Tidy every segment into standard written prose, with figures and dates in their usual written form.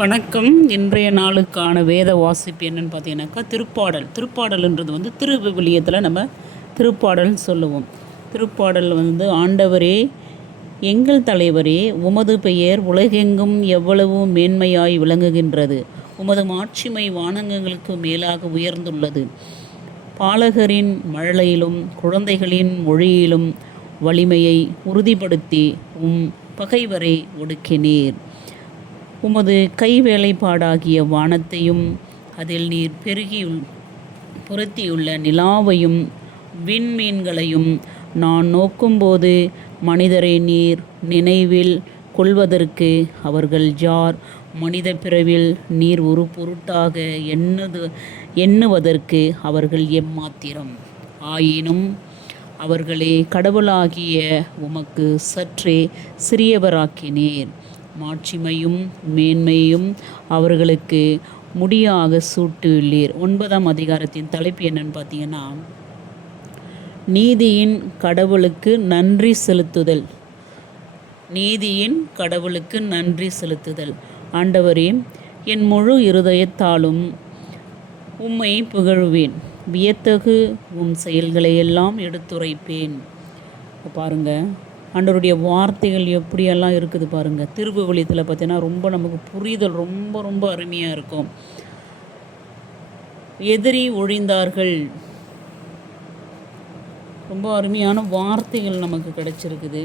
வணக்கம். இன்றைய நாளுக்கான வேத வாசிப்பு என்னன்னு பார்த்தீங்கன்னாக்கா திருப்பாடல்ன்றது வந்து திருவிவிலியத்தில் நம்ம திருப்பாடல்னு சொல்லுவோம். திருப்பாடல் வந்து ஆண்டவரே, எங்கள் தலைவரே, உமது பெயர் உலகெங்கும் எவ்வளவு மேன்மையாய் விளங்குகின்றது. உமது மாட்சிமை வானங்களுக்கு மேலாக உயர்ந்துள்ளது. பாலகரின் மழலையிலும் குழந்தைகளின் மொழியிலும் வலிமையை உறுதிப்படுத்தி பகைவரை ஒடுக்கினீர். உமது கைவேலைப்பாடாகிய வானத்தையும் அதில் நீர் பொருத்தியுள்ள நிலாவையும் விண்மீன்களையும் நான் நோக்கும்போது, மனிதரை நீர் நினைவில் கொள்வதற்கு அவர்கள் யார்? மனித பிறவில் நீர் ஒரு பொருட்டாக எண்ணுவதற்கு அவர்கள் எம்மாத்திரம்? ஆயினும் அவர்களே கடவுளாகிய உமக்கு சற்றே சிறியவராக்கினீர். மாட்சிமையும் மேன்மையும் அவர்களுக்கு முடியாக சூட்டியுள்ளீர். 9ஆம் அதிகாரத்தின் தலைப்பு என்னன்னு பார்த்தீங்கன்னா, நீதியின் கடவுளுக்கு நன்றி செலுத்துதல். நீதியின் கடவுளுக்கு நன்றி செலுத்துதல். ஆண்டவரே, என் முழு இருதயத்தாலும் உம்மை புகழுவேன். வியத்தகு உம் செயல்களையெல்லாம் எடுத்துரைப்பேன். பாருங்கள், ஆண்டவருடைய வார்த்தைகள் எப்படியெல்லாம் இருக்குது பாருங்கள். திருவிவிலியத்தில் பார்த்தீங்கன்னா ரொம்ப நமக்கு புரிதல் ரொம்ப ரொம்ப அருமையாக இருக்கும். எதிரி ஒழிந்தார்கள். ரொம்ப அருமையான வார்த்தைகள் நமக்கு கிடைச்சிருக்குது.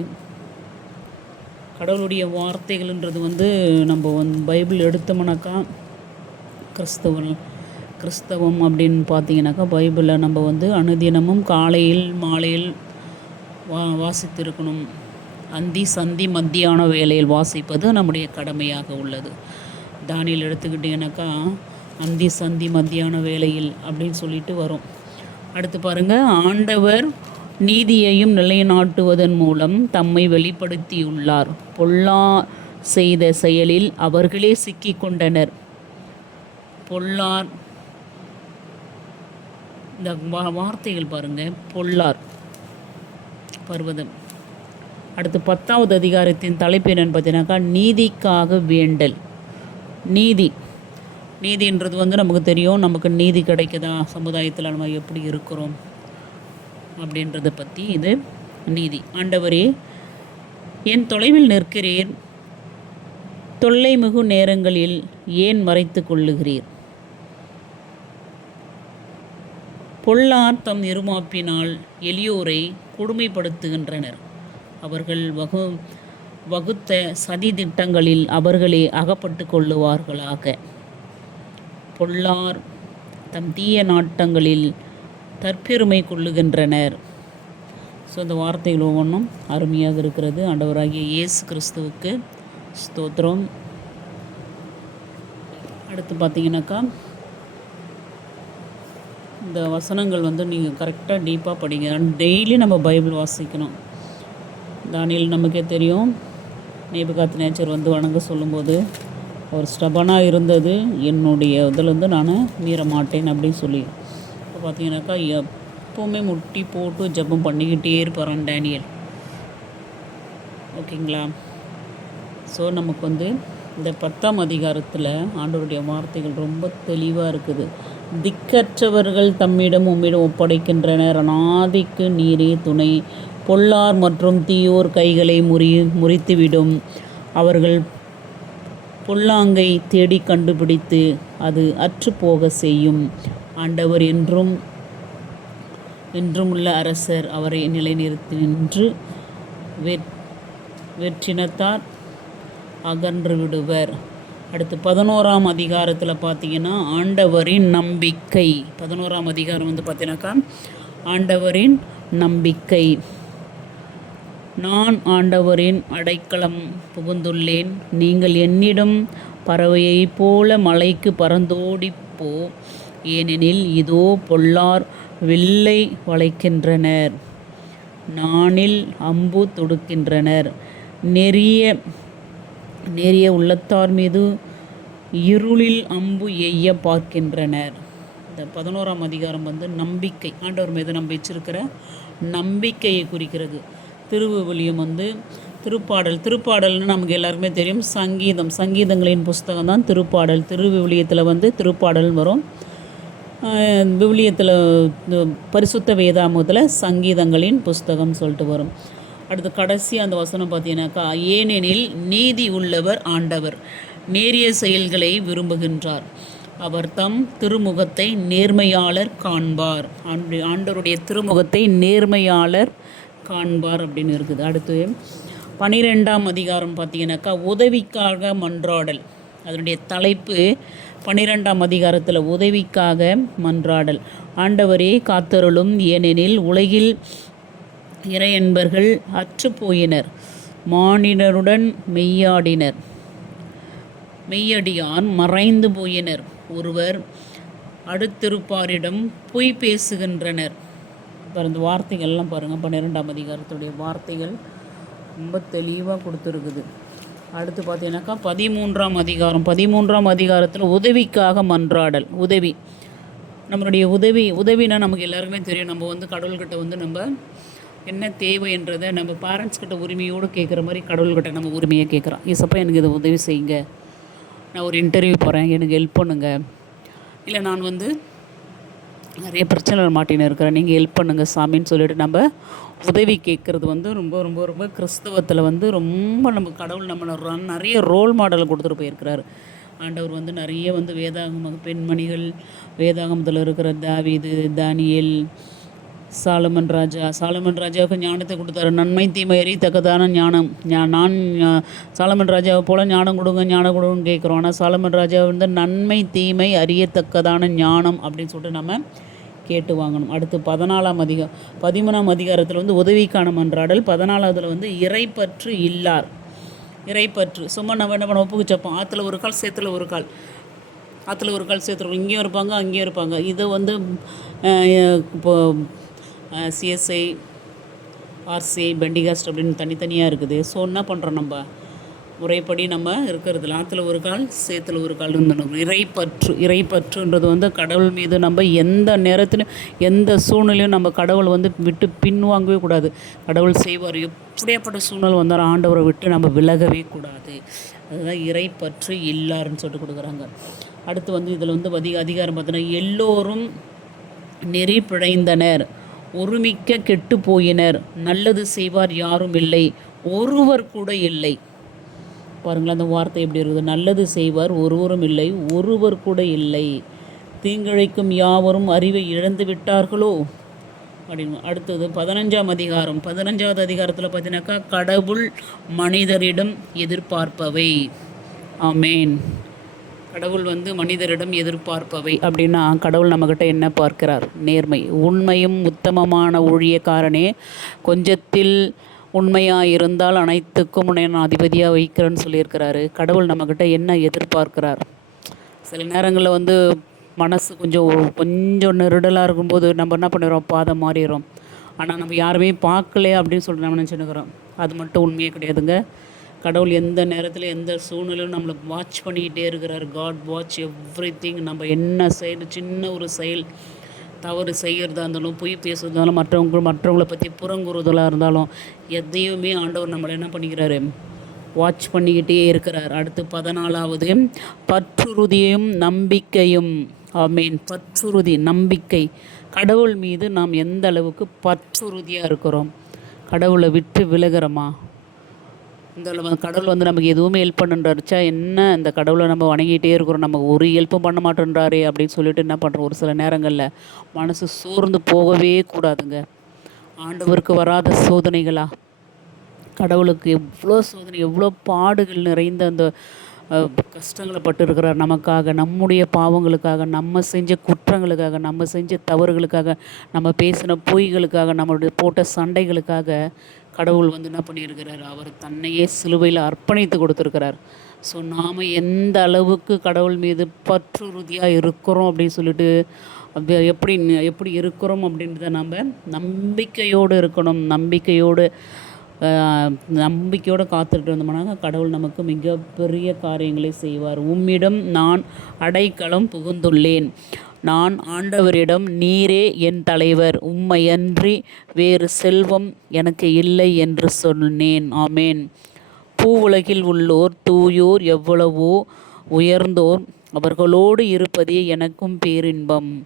கடவுளுடைய வார்த்தைகள்ன்றது வந்து நம்ம பைபிள் எடுத்தோம்னாக்கா கிறிஸ்தவம் அப்படின்னு பார்த்தீங்கன்னாக்கா பைபிளில் நம்ம வந்து அனுதினமும் காலையில் மாலையில் வாசித்திருக்கணும். அந்தி சந்தி மத்தியான வேளையில் வாசிப்பது நம்முடைய கடமையாக உள்ளது. தானியேல் எடுத்துக்கிட்டிங்கனாக்கா அந்தி சந்தி மத்தியான வேளையில் அப்படின்னு சொல்லிட்டு வரும். அடுத்து பாருங்கள், ஆண்டவர் நீதியையும் நிலைநாட்டுவதன் மூலம் தம்மை வெளிப்படுத்தியுள்ளார். பொல்லார் செய்த செயலில் அவர்களே சிக்கிக்கொண்டனர். பொல்லார், இந்த வார்த்தைகள் பாருங்கள், பொல்லார் பர்வதம். அடுத்து 10வது அதிகாரத்தின் தலைப்பு என்னன்னு பார்த்தீங்கன்னாக்கா நீதிக்காக வேண்டல். நீதின்றது வந்து நமக்கு தெரியும். நமக்கு நீதி கிடைக்குதா, சமுதாயத்தில் நம்ம எப்படி இருக்கிறோம் அப்படின்றத பற்றி இது நீதி. ஆண்டவரே, என் தொலைவில் நிற்கிறீர். தொல்லை மிகு நேரங்களில் ஏன் மறைத்து கொள்ளுகிறீர்? பொல்லார் தம் இருமாப்பினால் எளியோரை கொடுமைப்படுத்துகின்றனர். அவர்கள் வகுத்த சதி திட்டங்களில் அவர்களே அகப்பட்டு கொள்ளுவார்களாக. பொல்லார் தம் தீய நாட்டங்களில் தற்பெருமை கொள்ளுகின்றனர். ஸோ இந்த வார்த்தைகள் ஒவ்வொன்றும் அருமையாக இருக்கிறது. ஆண்டவராகிய இயேசு கிறிஸ்துவுக்கு ஸ்தோத்திரம். அடுத்து பார்த்தீங்கன்னாக்கா இந்த வசனங்கள் வந்து நீங்கள் கரெக்டாக டீப்பாக படிங்க. டெய்லி நம்ம பைபிள் வாசிக்கணும். தானியேல் நமக்கே தெரியும், நேபுகாத்நேச்சர் வந்து வணங்க சொல்லும்போது அவர் ஸ்டபனாக இருந்தது. என்னுடைய இதில் நான் மீற மாட்டேன் அப்படின்னு சொல்லி. இப்போ பார்த்தீங்கன்னாக்கா எப்போவுமே முட்டி போட்டு ஜெபம் பண்ணிக்கிட்டே இருப்பாரான் டேனியல். ஓகேங்களா? ஸோ நமக்கு வந்து இந்த 10ஆம் அதிகாரத்தில் ஆண்டவருடைய வார்த்தைகள் ரொம்ப தெளிவாக இருக்குது. திக்கற்றவர்கள் தம்மிடம் உம்மிடம் ஒப்படைக்கின்றனர். அநாதிக்கு நீரே துணை. பொல்லார் மற்றும் தீயோர் கைகளை முறித்துவிடும். அவர்கள் பொல்லாங்கை தேடி கண்டுபிடித்து அது அற்றுப்போக செய்யும். ஆண்டவர் என்றும் உள்ள அரசர், அவரை நிலைநிறுத்தி நின்று வெற்றினத்தார் அகன்று விடுவர். அடுத்து 11ஆம் அதிகாரத்தில் பார்த்தீங்கன்னா ஆண்டவரின் நம்பிக்கை. 11ஆம் அதிகாரம் வந்து பார்த்தீங்கன்னாக்கா ஆண்டவரின் நம்பிக்கை. நான் ஆண்டவரின் அடைக்கலம் புகுந்துள்ளேன். நீங்கள் என்னிடம் பறவையைப் போல மலைக்கு பறந்தோடிப்போ. ஏனெனில் இதோ பொல்லார் வில்லை வளைக்கின்றனர், நாணில் அம்பு தொடுக்கின்றனர், நெறிய உள்ளத்தார் மீது இருளில் அம்பு எய்ய பார்க்கின்றனர். இந்த 11ஆம் அதிகாரம் வந்து நம்பிக்கை, ஆண்டவர் மீது நம்ம வச்சிருக்கிற நம்பிக்கையை குறிக்கிறது. திருவிவிலியம் வந்து திருப்பாடல்னு நமக்கு எல்லாருக்குமே தெரியும். சங்கீதங்களின் புஸ்தகம் தான் திருப்பாடல். திருவிவிலியத்தில் வந்து திருப்பாடல் வரும். விவிலியத்தில் பரிசுத்த வேதாமத்தில் சங்கீதங்களின் புஸ்தகம் சொல்லிட்டு வரும். அடுத்து கடைசி அந்த வசனம் பார்த்தீங்கன்னாக்கா, ஏனெனில் நீதி உள்ளவர் ஆண்டவர், நேரிய செயல்களை விரும்புகின்றார், அவர் தம் திருமுகத்தை நேர்மையாளர் காண்பார். ஆண்டவருடைய திருமுகத்தை நேர்மையாளர் காண்பார் அப்படின்னு இருக்குது. அடுத்து 12ஆம் அதிகாரம் பார்த்தீங்கன்னாக்கா, உதவிக்காக மன்றாடல். அதனுடைய தலைப்பு 12ஆம் அதிகாரத்தில் உதவிக்காக மன்றாடல். ஆண்டவரே காத்தருளும், ஏனெனில் உலகில் இறையன்பர்கள் அற்றுப்போயினர், மானிடருடன் மெய்யடியான் மறைந்து போயினர், ஒருவர் அடுத்திருப்பாரிடம் பொய் பேசுகின்றனர். இந்த வார்த்தைகள்லாம் பாருங்கள், 12ஆம் அதிகாரத்துடைய வார்த்தைகள் ரொம்ப தெளிவாக கொடுத்துருக்குது. அடுத்து பார்த்தீங்கன்னாக்கா 13ஆம் அதிகாரத்தில் உதவிக்காக மன்றாடல். நம்மளுடைய உதவினா நமக்கு எல்லாருக்குமே தெரியும். நம்ம வந்து கடவுள்கிட்ட வந்து நம்ம என்ன தேவைன்றதை நம்ம பேரண்ட்ஸ்கிட்ட உரிமையோடு கேட்குற மாதிரி கடவுள்கிட்ட நம்ம உரிமையை கேட்குறோம். ஏசப்பா எனக்கு இதை உதவி செய்யுங்க, நான் ஒரு இன்டர்வியூ போகிறேன், எனக்கு ஹெல்ப் பண்ணுங்க, இல்லை நான் வந்து நிறைய பிரச்சனை மாட்டின்னு இருக்கிறேன், நீங்கள் ஹெல்ப் பண்ணுங்கள் சாமின்னு சொல்லிட்டு நம்ம உதவி கேட்குறது வந்து ரொம்ப ரொம்ப ரொம்ப கிறிஸ்தவத்தில் வந்து ரொம்ப நம்ம கடவுள் நம்மளை நிறைய ரோல் மாடலை கொடுத்துட்டு போயிருக்கிறாரு. ஆண்டவர் வந்து நிறைய வந்து பெண்மணிகள் வேதாகமத்தில் இருக்கிற தாவீது, தானியேல், சாலமன் ராஜாவுக்கு ஞானத்தை கொடுத்தாரு. நன்மை தீமை அறியத்தக்கதான ஞானம். சாலமன் ராஜாவை போல் ஞானம் கொடுங்கன்னு கேட்குறோம். ஆனால் சாலமன் ராஜா வந்து நன்மை தீமை அறியத்தக்கதான ஞானம் அப்படின்னு சொல்லிட்டு நம்ம கேட்டு வாங்கணும். அடுத்து 13ஆம் அதிகாரத்தில் வந்து உதவிக்கான மன்றாடல். 14ஆவதுல வந்து இறைப்பற்று சும்மா நம்ம என்ன பண்ண ஒப்புக்கு சப்போம். ஆற்றுல ஒரு கால் சேத்துல ஒரு கால் சேர்த்துருக்கோம். இங்கேயும் இருப்பாங்க அங்கேயும் இருப்பாங்க. இது வந்து இப்போ சிஎஸ்ஐ, ஆர்சிஐ, பெண்டிகாஸ்ட் அப்படின்னு தனித்தனியாக இருக்குது. ஸோ என்ன பண்ணுறோம், நம்ம முறைப்படி நம்ம இருக்கிறதுல ஆற்றுல ஒரு கால் சேத்துல ஒரு கால் இருந்துடும். இறைப்பற்றுன்றது வந்து கடவுள் மீது நம்ம எந்த நேரத்துலையும் எந்த சூழ்நிலையும் நம்ம கடவுள் வந்து விட்டு பின்வாங்கவே கூடாது. கடவுள் செய்வார், எப்படியாப்பட்ட சூழ்நிலை வந்தாலும் ஆண்டவரை விட்டு நம்ம விலகவே கூடாது. அதுதான் இறைப்பற்று இல்லாருன்னு சொல்லிட்டு கொடுக்குறாங்க. அடுத்து வந்து இதில் வந்து அதிகாரம் பார்த்தீங்கன்னா, எல்லோரும் நெறி பிழைந்தனர், ஒருமிக்க கெட்டு போயினர், நல்லது செய்வார் யாரும் இல்லை, ஒருவர் கூட இல்லை. பாருங்களேன் அந்த வார்த்தை எப்படி இருக்குது. நல்லது செய்வார் ஒருவரும் இல்லை, ஒருவர் கூட இல்லை, தீங்கிழைக்கும் யாவரும் அறிவை இழந்து விட்டார்களோ அப்படின்னு. அடுத்தது 15வது அதிகாரத்தில் பார்த்தீங்கன்னாக்கா, கடவுள் மனிதரிடம் எதிர்பார்ப்பவை. ஆமேன். கடவுள் வந்து மனிதரிடம் எதிர்பார்ப்பவை அப்படின்னா, கடவுள் நம்மக்கிட்ட என்ன பார்க்கிறார்? நேர்மை, உண்மையும் உத்தமமான ஊழியக்காரனே, கொஞ்சத்தில் உண்மையாக இருந்தால் அனைத்துக்கும் உன்னை நான் அதிபதியாக வைக்கிறேன்னு சொல்லியிருக்கிறாரு. கடவுள் நம்மக்கிட்ட என்ன எதிர்பார்க்கிறார்? சில நேரங்களில் வந்து மனசு கொஞ்சம் நெருடலாக இருக்கும்போது நம்ம என்ன பண்ணிடுறோம், பாதை மாறிடுறோம். ஆனால் நம்ம யாருமே பார்க்கல அப்படின்னு சொல்லிட்டு நம்ம நினச்சினுக்கிறோம். அது மட்டும் உண்மையே கிடையாதுங்க. கடவுள் எந்த நேரத்தில் எந்த சூழ்நிலையும் நம்மளை வாட்ச் பண்ணிக்கிட்டே இருக்கிறார். God watch everything. நம்ம என்ன சின்ன ஒரு செயல் தவறு செய்கிறதா இருந்தாலும், பொய் பேசுறதாலும், மற்றவங்களை பற்றி புறங்குறுதலாக இருந்தாலும், எதையுமே ஆண்டவர் நம்மளை என்ன பண்ணிக்கிறாரு, வாட்ச் பண்ணிக்கிட்டே இருக்கிறார். அடுத்து 14வது பற்றுறுதியும் நம்பிக்கையும். ஆமீன். பற்றுறுதி, நம்பிக்கை. கடவுள் மீது நாம் எந்த அளவுக்கு பற்றுறுதியாக இருக்கிறோம்? கடவுளை விட்டு விலகிறோமா? கடவுள் வந்து நமக்கு எதுவுமே ஹெல்ப் பண்ணுன்றாருச்சா என்ன, இந்த கடவுளை நம்ம வணங்கிட்டே இருக்கிறோம், நமக்கு ஒரு ஹெல்ப்பும் பண்ண மாட்டேன்றாரே அப்படின்னு சொல்லிட்டு என்ன பண்ணுறோம், ஒரு சில நேரங்களில் மனசு சோர்ந்து போகவே கூடாதுங்க. ஆண்டவருக்கு வராத சோதனைகளா? கடவுளுக்கு எவ்வளோ சோதனை, எவ்வளோ பாடுகள் நிறைந்த அந்த கஷ்டங்களை பட்டு இருக்கிறார் நமக்காக, நம்முடைய பாவங்களுக்காக, நம்ம செஞ்ச குற்றங்களுக்காக, நம்ம செஞ்ச தவறுகளுக்காக, நம்ம பேசின பொய்களுக்காக, நம்மளுடைய போட்ட சண்டைகளுக்காக கடவுள் வந்து என்ன பண்ணியிருக்கிறார், அவர் தன்னையே சிலுவையில் அர்ப்பணித்து கொடுத்துருக்கிறார். ஸோ நாம் எந்த அளவுக்கு கடவுள் மீது பற்றுறுதியாக இருக்கிறோம் அப்படின்னு சொல்லிட்டு எப்படி இருக்கிறோம் அப்படின்றத நம்ம நம்பிக்கையோடு இருக்கணும். நம்பிக்கையோடு காத்துட்டு இருந்தோம்னா கடவுள் நமக்கு மிகப்பெரிய காரியங்களை செய்வார். உம்மிடம் நான் அடைக்கலம் புகுந்துள்ளேன், நான் ஆண்டவரிடம், நீரே என் தலைவர், உம்மையன்றி வேறு செல்வம் எனக்கு இல்லை என்று சொன்னேன். ஆமேன். பூவுலகில் உள்ளோர் தூயோர் எவ்வளவோ உயர்ந்தோர், அவர்களோடு இருப்பதே எனக்கும் பேரின்பம்.